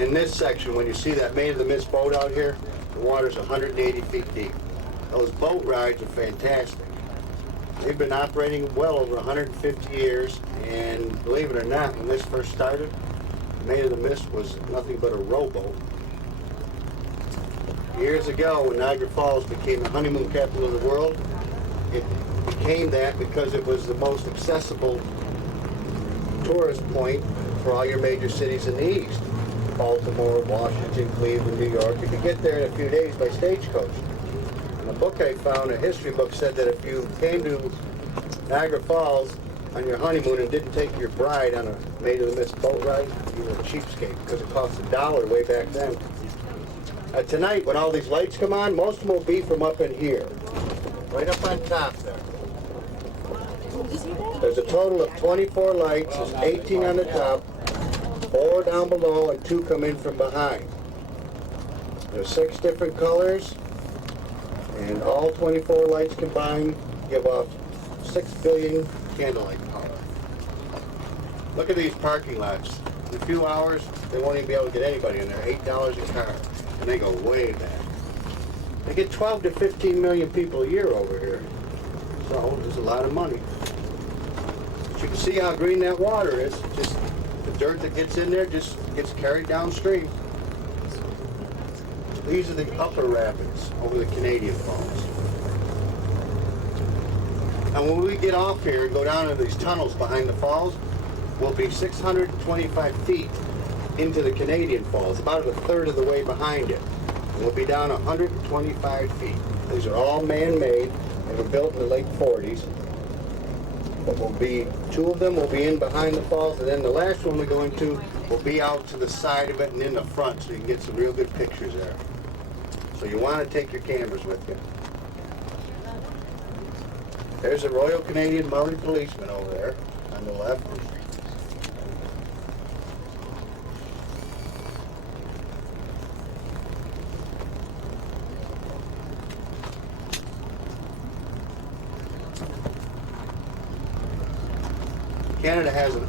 in this section, when you see that Maid of the Mist boat out here, the water's 180 feet deep. Those boat rides are fantastic. They've been operating well over 150 years, and believe it or not, when this first started, the Maid of the Mist was nothing but a rowboat. Years ago, when Niagara Falls became the honeymoon capital of the world, it became that because it was the most accessible tourist point for all your major cities in the East. Baltimore, Washington, Cleveland, New York. You could get there in a few days by stagecoach. In a book I found, a history book, said that if you came to Niagara Falls on your honeymoon and didn't take your bride on a Maid of the Mist boat ride, you were a cheapskate because it cost $1 way back then. Tonight, when all these lights come on, most of them will be from up in here, right up on top there. There's a total of 24 lights. There's 18 on the top, 4 down below, and 2 come in from behind. There's 6 different colors, and all 24 lights combined give off 6 billion candlelight power. Look at these parking lots. In a few hours, they won't even be able to get anybody in there. $8 a car, and they go way back. They get 12 to 15 million people a year over here, so there's a lot of money. But you can see how green that water is. Just the dirt that gets in there just gets carried downstream. These are the upper rapids over the Canadian Falls. And when we get off here and go down into these tunnels behind the falls, we'll be 625 feet into the Canadian Falls, about a third of the way behind it. And we'll be down 125 feet. These are all man-made. They were built in the late 40s. But 2 of them will be in behind the falls, and then the last one we go into will be out to the side of it and in the front, so you can get some real good pictures there. So you want to take your cameras with you. There's a Royal Canadian Mounted Policeman over there on the left. Canada has an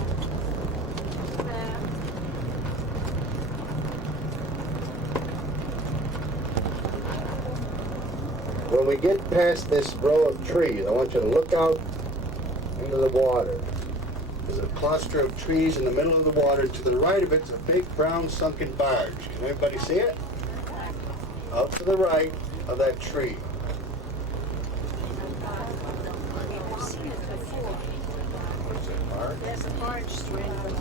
when we get past this row of trees, I want you to look out into the water. There's a cluster of trees in the middle of the water. To the right of it's a big brown sunken barge. Can everybody see it? Out to the right of that tree. There's a barge stranded.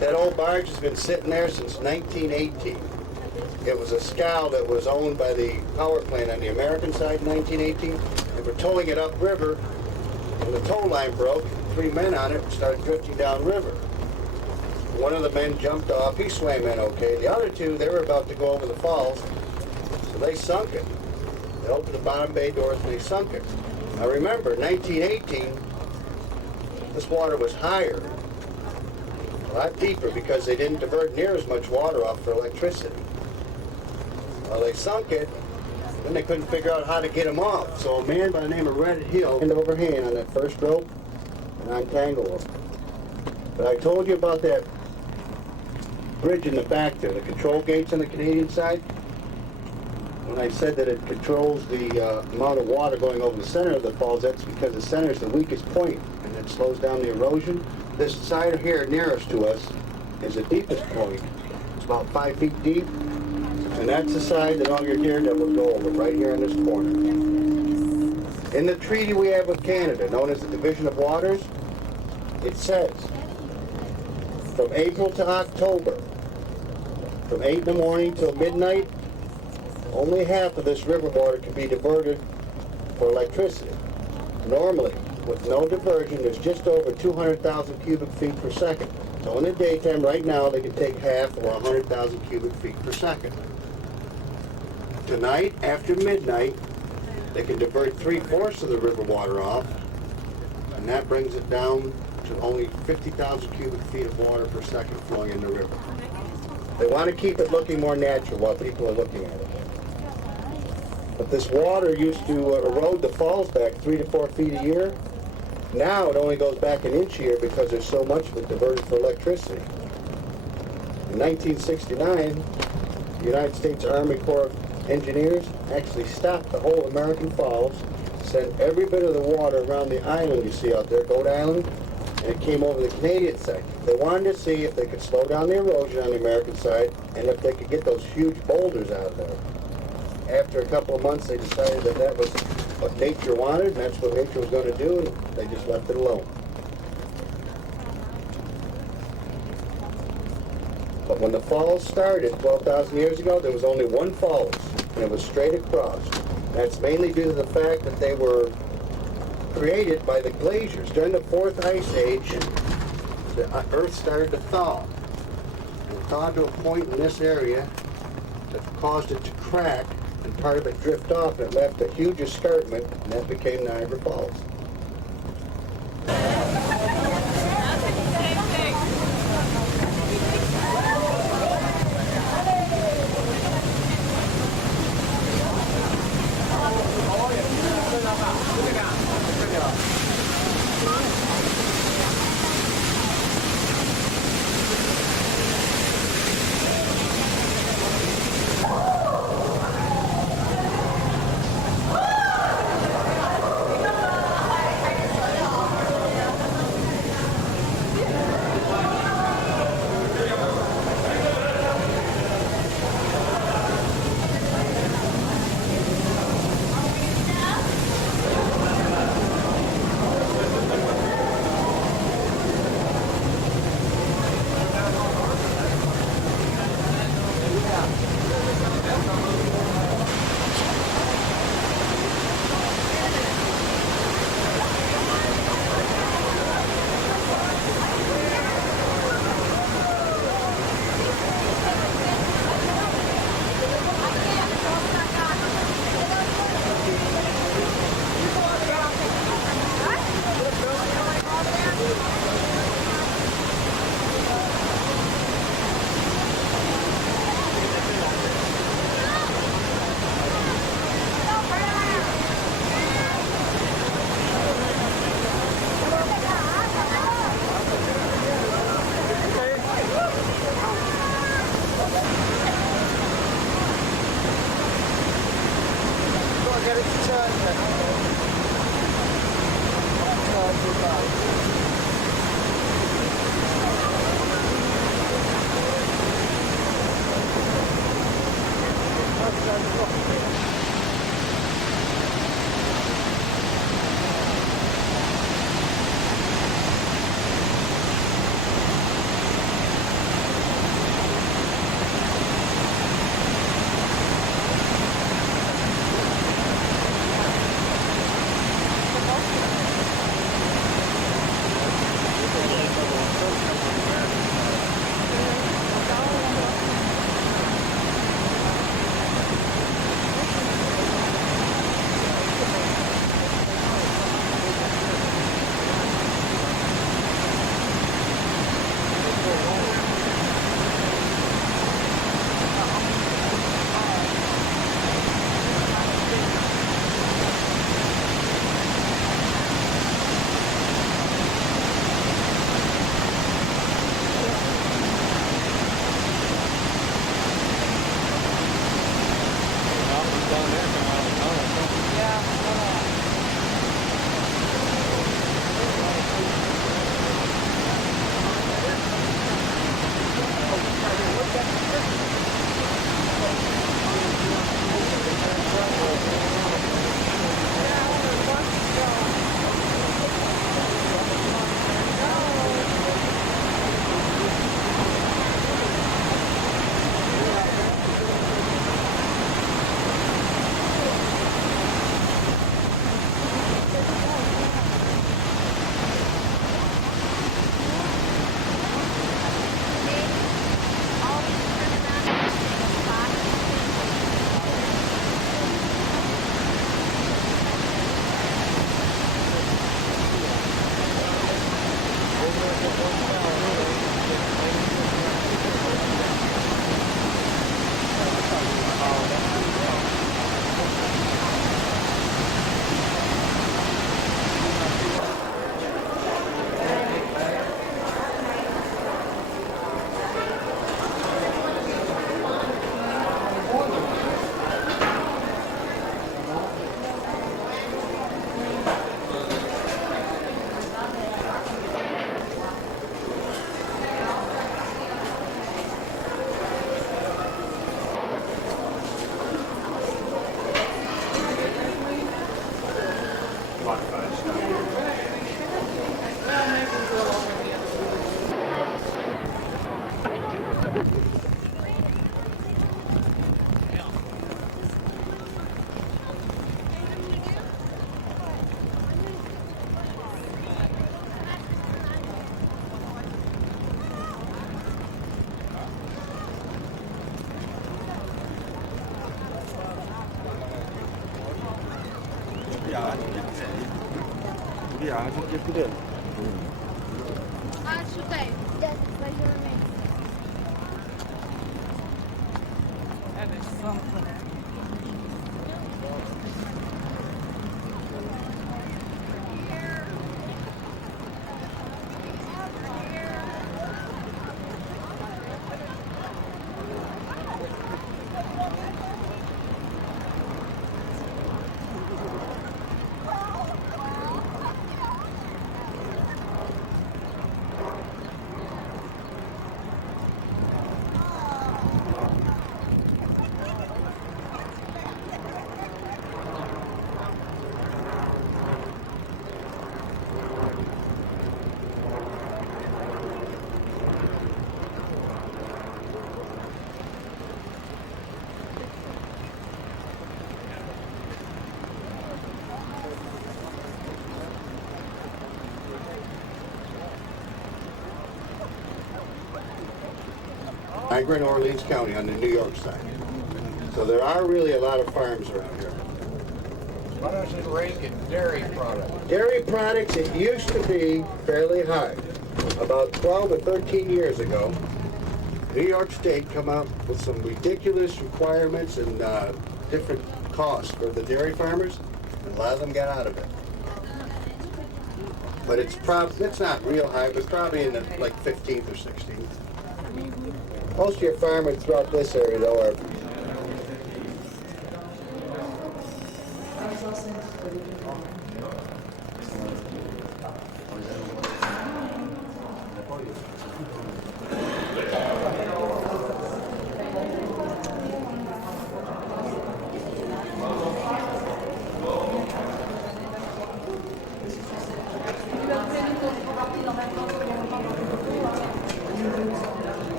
That old barge has been sitting there since 1918. It was a scow that was owned by the power plant on the American side in 1918. They were towing it upriver, and the tow line broke. 3 men on it and started drifting downriver. One of the men jumped off. He swam in okay. The other 2, they were about to go over the falls, so they sunk it. They opened the bottom bay doors and they sunk it. Now remember, 1918, this water was higher, a lot deeper, because they didn't divert near as much water off for electricity. Well, they sunk it, then they couldn't figure out how to get them off. So a man by the name of Red Hill, hand over hand on that first rope and untangled them. But I told you about that bridge in the back there, the control gates on the Canadian side. When I said that it controls the amount of water going over the center of the falls, that's because the center is the weakest point, and it slows down the erosion. This side here nearest to us is the deepest point. It's about 5 feet deep, and that's the side that all your daredevils go over, right here in this corner. In the treaty we have with Canada, known as the Division of Waters, it says, from April to October, from 8 in the morning till midnight, only half of this river water can be diverted for electricity. Normally, with no diversion, there's just over 200,000 cubic feet per second. So in the daytime, right now, they can take half or 100,000 cubic feet per second. Tonight, after midnight, they can divert 3/4 of the river water off, and that brings it down to only 50,000 cubic feet of water per second flowing in the river. They want to keep it looking more natural while people are looking at it. But this water used to erode the falls back 3 to 4 feet a year. Now it only goes back an inch a year because there's so much of it diverted for electricity. In 1969, the United States Army Corps of Engineers actually stopped the whole American Falls, sent every bit of the water around the island you see out there, Goat Island, and it came over the Canadian side. They wanted to see if they could slow down the erosion on the American side and if they could get those huge boulders out of there. After a couple of months, they decided that that was what nature wanted, and that's what nature was going to do, and they just left it alone. But when the falls started 12,000 years ago, there was only one falls, and it was straight across. That's mainly due to the fact that they were created by the glaciers. During the fourth ice age, the earth started to thaw. It thawed to a point in this area that caused it to crack, and part of it drift off, and it left a huge escarpment, and that became Niagara Falls. 우리 아주 예쁘대. A tutaj. Evet, son kadar. Niagara and Orleans County on the New York side. So there are really a lot of farms around here. What is it raising dairy products? Dairy products, it used to be fairly high. About 12 or 13 years ago, New York State come out with some ridiculous requirements and different costs for the dairy farmers, and a lot of them got out of it. But it's not real high, but probably in the like 15th or 16th. Most of your farmers throughout this area, though, are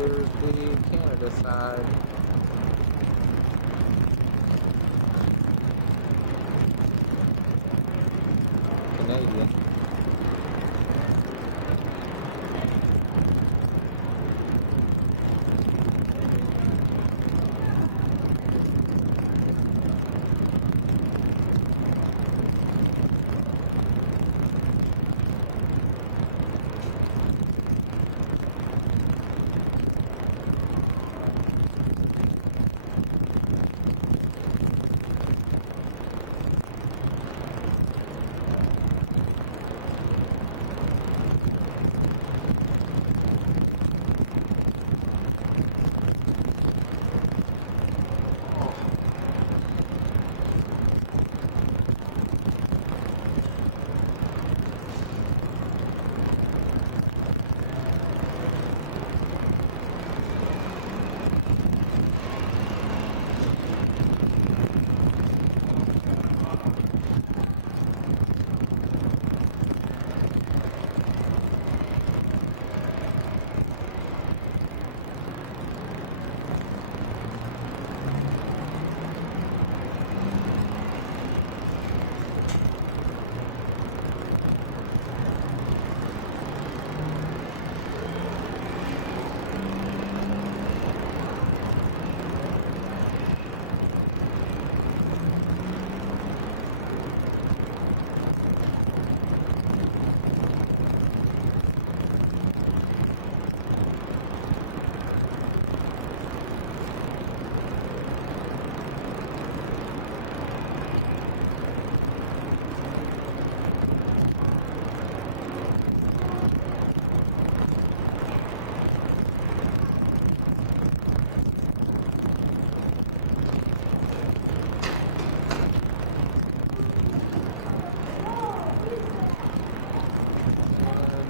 there's the Canada side. Canadian.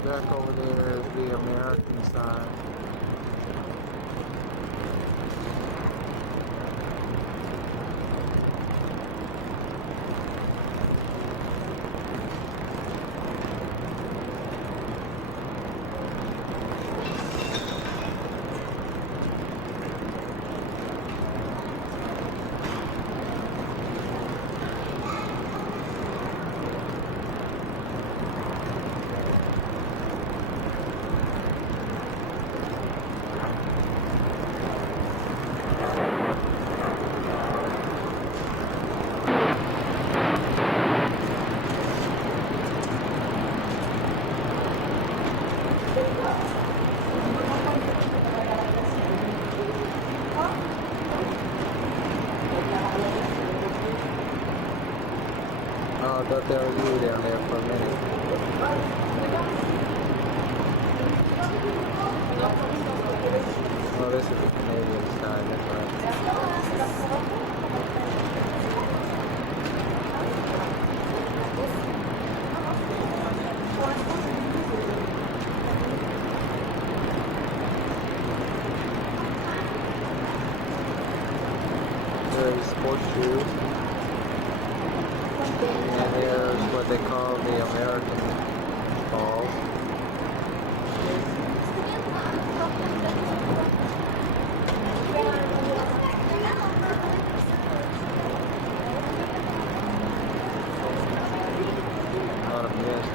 Back over there is the American side. Oh, I thought that was you down there for a minute. Oh, this is the Canadian side, that's right. There's sports shoes. And there's what they call the American balls. A lot of mist.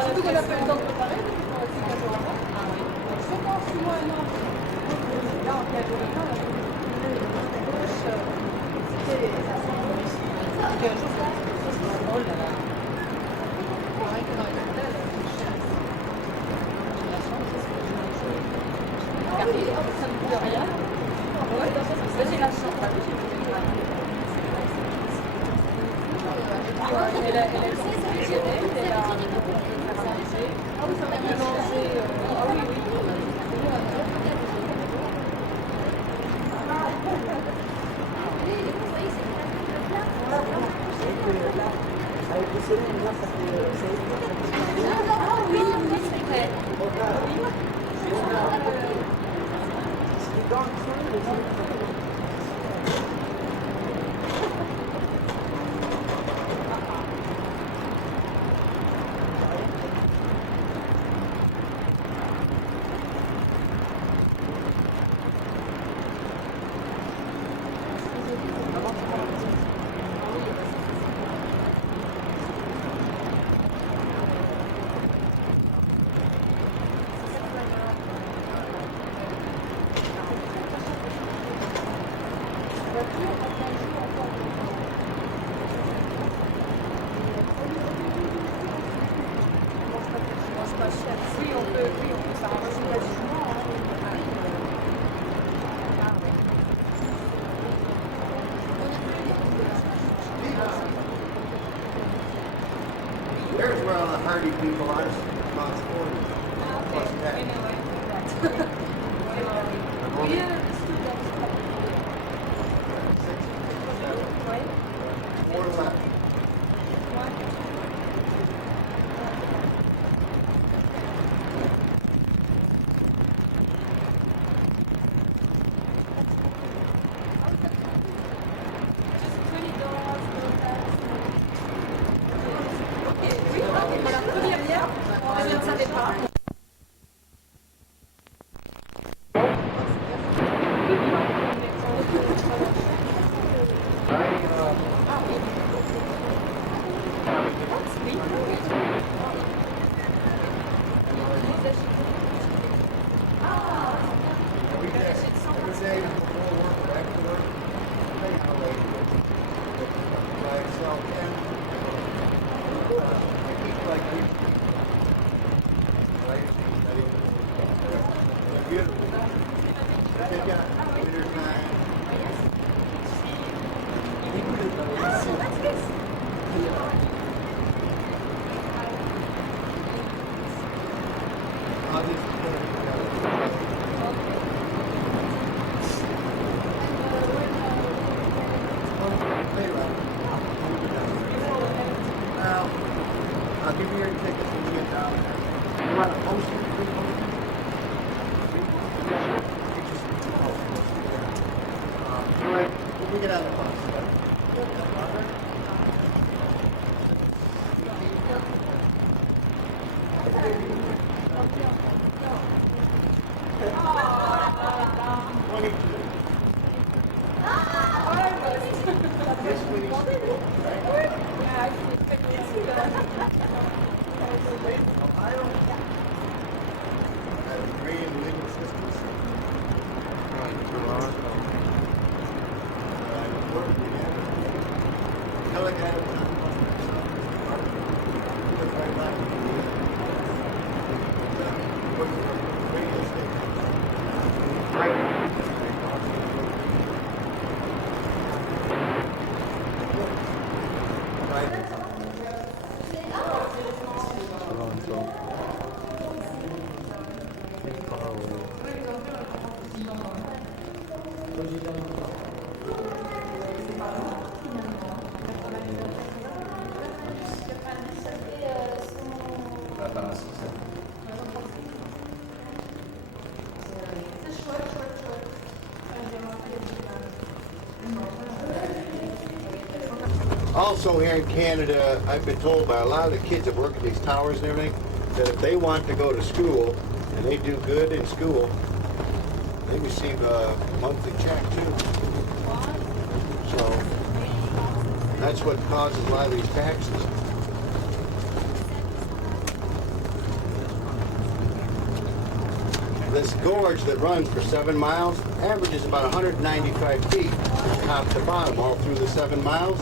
Surtout qu'on n'a pas eu le temps de préparer, donc il faut rester 4 jours avant. Ah oui. Donc je pense que moi, non. Là, en cas de temps, la gauche, c'était ça sent bon ici. Donc je pense que ça, c'est drôle là. C'est vrai que dans les hôtels, c'est cher. J'ai la chance, c'est ce que je mange. Quartier, ça ne coûte rien. Oui, ça, j'ai la chance. Elle a cuisinière, elle a manger. Ah oui, ça va bien manger. Ah oui, oui. Avec le soleil, Oui, on peut s'arranger facilement. There's where all the hardy people are. About 40. Plus that. Four left. I'll give you your ticket when you get down there. You want a poster? All right, when we get out of the bus. Also here in Canada, I've been told by a lot of the kids that work at these towers and everything, that if they want to go to school, and they do good in school, they receive a monthly check too. So that's what causes a lot of these taxes. This gorge that runs for 7 miles averages about 195 feet, top to bottom, all through the 7 miles.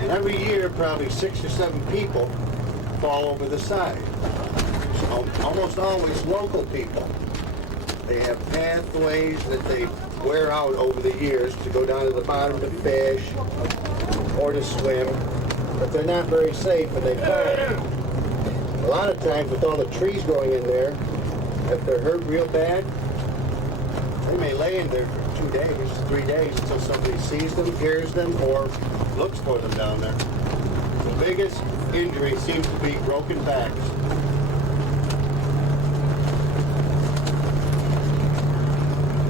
And every year, probably 6 or 7 people fall over the side. Almost always local people. They have pathways that they wear out over the years to go down to the bottom to fish or to swim, but they're not very safe and they fall. A lot of times with all the trees growing in there, if they're hurt real bad, they may lay in there for 2 days, 3 days until somebody sees them, hears them, or looks for them down there. biggest injury seems to be broken backs.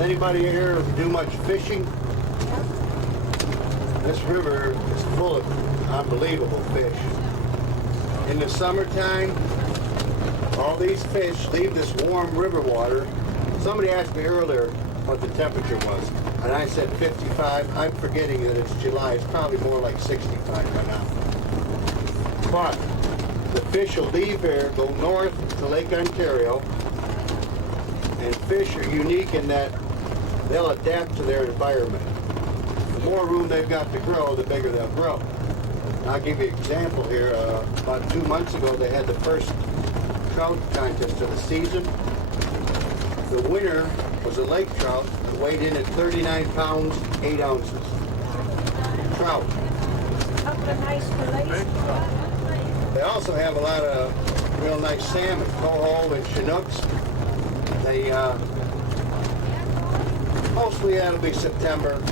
Anybody here do much fishing? This river is full of unbelievable fish. In the summertime, all these fish leave this warm river water. Somebody asked me earlier what the temperature was, and I said 55. I'm forgetting that it's July. It's probably more like 65 by now. But the fish will leave here, go north to Lake Ontario, and fish are unique in that they'll adapt to their environment. The more room they've got to grow, the bigger they'll grow. I'll give you an example here. About 2 months ago, they had the first trout contest of the season. The winner was a lake trout that weighed in at 39 pounds, 8 ounces. Trout. They also have a lot of real nice salmon, coho and chinooks. They mostly that'll be September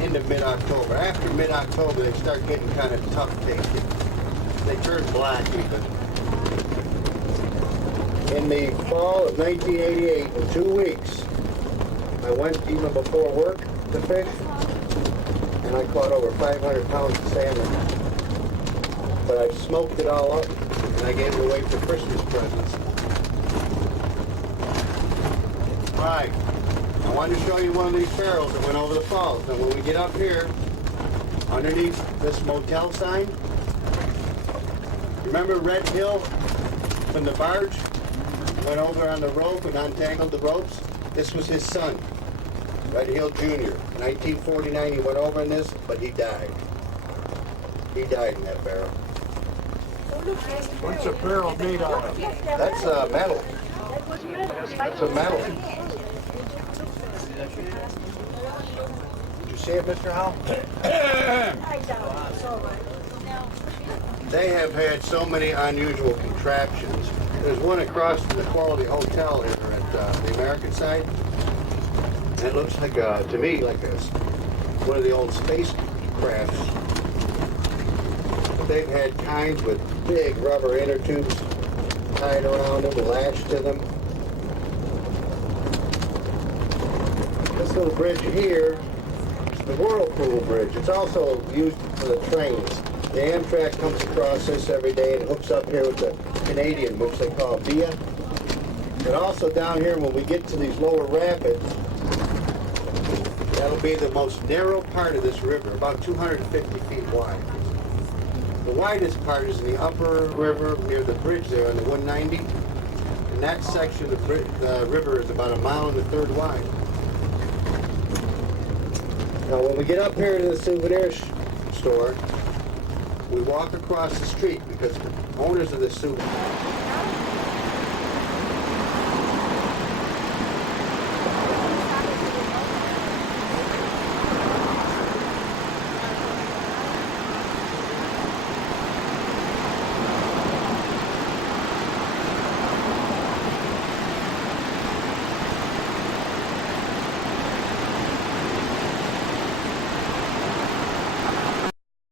into mid-October. After mid-October, they start getting kind of tough tasting. They turn black even. In the fall of 1988, in 2 weeks, I went even before work to fish, and I caught over 500 pounds of salmon. But I smoked it all up, and I gave it away for Christmas presents. All right. I wanted to show you one of these barrels that went over the falls. Now when we get up here, underneath this motel sign, remember Red Hill when the barge went over on the rope and untangled the ropes? This was his son, Red Hill Jr. In 1949 he went over in this, but he died. He died in that barrel. What's a barrel made out of? That's metal. That's a metal. Did you see it, Mr. Howell? They have had so many unusual contraptions. There's one across from the Quality Hotel here at the American side. And it looks like, to me, like one of the old space crafts. But they've had kinds with big rubber inner tubes tied around them, lashed to them. This little bridge here is the Whirlpool Bridge. It's also used for the trains. The Amtrak comes across this every day and hooks up here with the Canadian, which they call Via. And also down here, when we get to these lower rapids, that'll be the most narrow part of this river, about 250 feet wide. The widest part is in the upper river near the bridge there on the 190. And that section of the river is about 1.3 miles wide. Now when we get up here to the souvenir store, we walk across the street because the owners of the souvenir